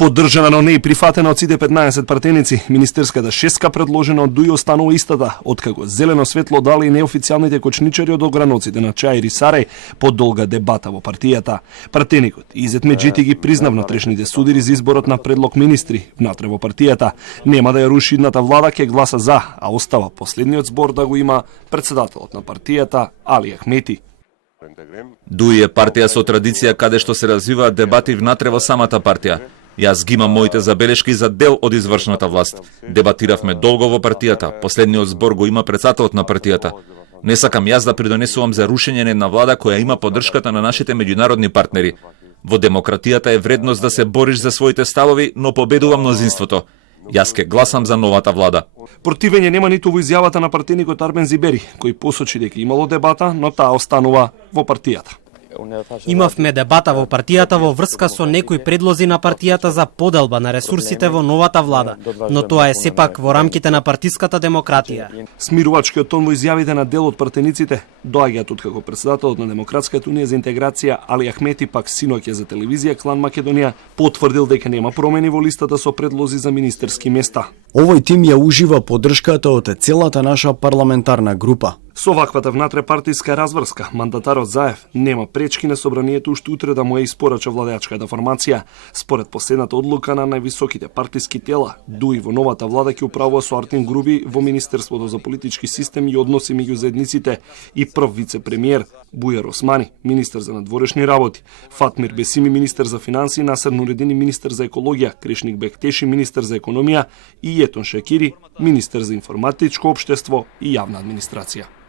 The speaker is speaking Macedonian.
Поддржана, но не и прифатена од сите 15 пратеници, министерската шестка предложена од ДУИ останува истата, откако зелено светло дали и неофицијалните кочничари од ограноците на Чаир и Сарај по долга дебата во партијата. Пратеникот Изет Меджити ги признав натрешните судири за изборот на предлог министри внатре во партијата. Нема да ја руши идната влада, ќе гласа за, а остава последниот збор да го има председателот на партијата Али Ахмети. ДУИ е партија со традиција каде што се развиваат дебати внатре во самата партија. Јас ги имам моите забелешки за дел од извршната власт. Дебатиравме долго во партијата, последниот збор го има председателот на партијата. Не сакам јас да придонесувам за рушење на една влада која има поддршката на нашите меѓународни партнери. Во демократијата е вредност да се бориш за своите ставови, но победува мнозинството. Јас ке гласам за новата влада. Противење нема ниту во изјавата на пратеникот Арбен Зибери, кој посочи дека имало дебата, но таа останува во партијата. Имавме дебата во партијата во врска со некои предлози на партијата за поделба на ресурсите во новата влада, но тоа е сепак во рамките на партиската демократија. Смирувачкиот тон во изјавите на дел од пратениците доаѓаат откако председателот на Демократската унија за интеграција Али Ахмети пак синоќа за телевизија Клан Македонија потврдил дека нема промени во листата со предлози за министерски места. Овој тим ја ужива поддршката од целата наша парламентарна група. Со ваквата внатрепартиска разврска, мандатарот Заев нема пречки на собранието уште утре да му ја испорача владеачката формација. Според последната одлука на највисоките партиски тела, ДУИ во новата влада ќе управува со Артин Груби во Министерството за политички систем и односи меѓу заедниците и прв вице-премиер Бујар Османи, министер за надворешни работи, Фатмир Бесими, министер за финансии, Насер Нуредини, министер за екологија, Кришник Бектеши, министер за економија и Етон Шакири, министер за информатичко општество и јавна администрација.